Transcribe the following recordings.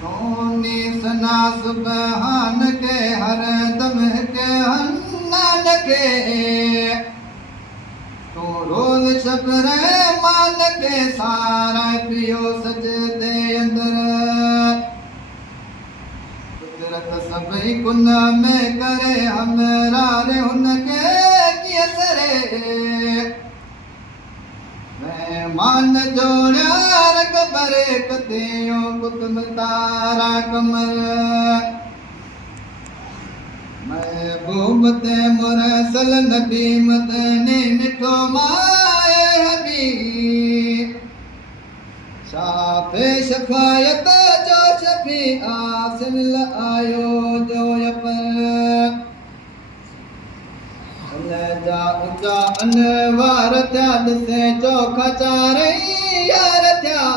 सोनी सना सुबहान के हर दम के हन्नान के तो रोज शब रहमान के सारा पियो सजदे अंदर कुदरत सभी गुना में करे हमरा रे उनके की असरे मान जोड़ा रग बरे कतियों कुतुम तारा कमर महबूब ते मुरसल नबी मदनी मिठो माए हबीब शाफे शफायत जो शफी आसिन आयो जो यपर जा ऊंचा अनवार थया दिसे चोखा चारे यार थया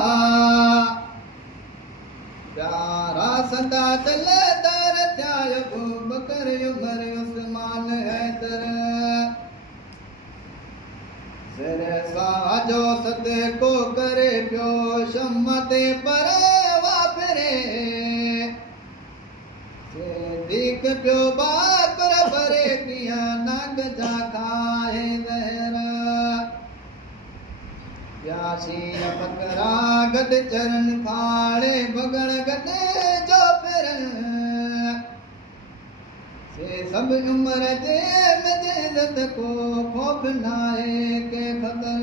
प्यारा सदा चलदार थया अबू बकर उमर उस्मान हैदर सिर साजो सद को करे पियो शम्मते पर वापरे दीक पियो बाकर भरे किया नाग जा खाए दहरा प्यासी बकरा गद चरण खाड़े बगड़ गद जो फिर से सब उम्र दे मजद को खौफ नाए के खतर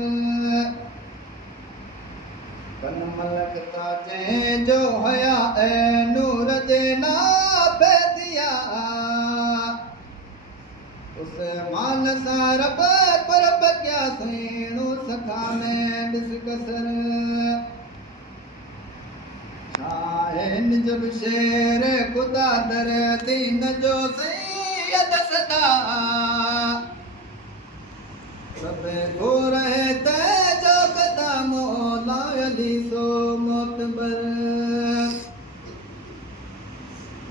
कन मलक ताजे जो हया ए नूर दे ना दिया उस मान सारब परब क्या सेणु सखा में दिस कसर शाहन जब शेर खुदा दर दीन जो सैयद सदा सब गो रहे जो कदा मौला अली सो मोतबर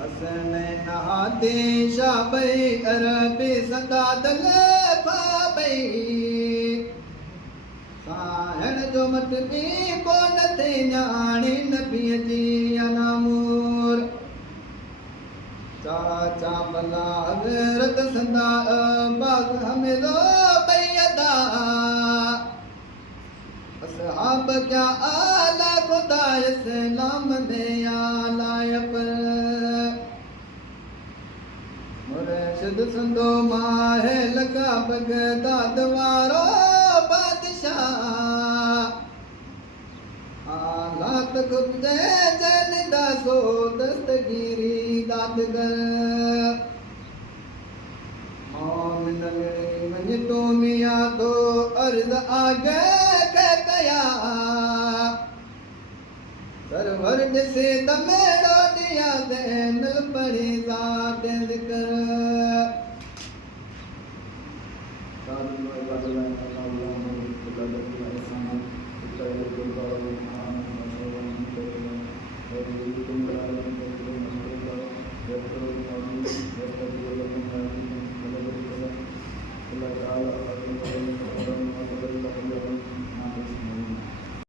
हसन नहाते शाबई अरबी सदा दल पाबई साहण जो मत भी कोन थे न्याणी नबी जी अनामूर चाचा बला हजरत सदा बाग हमें लो बैदा असहाब क्या आला खुदा सलाम दे आला पर मुर्शिद संदो माहे लगा बगदाद वारो बादशाह हालात खुद जन दासो दस्तगीरी दादगर मोमिन मन तो मिया तो अर्ज आगे कया सरवर से तमेड़ो दिया देन पड़ी जात जिक्र Allah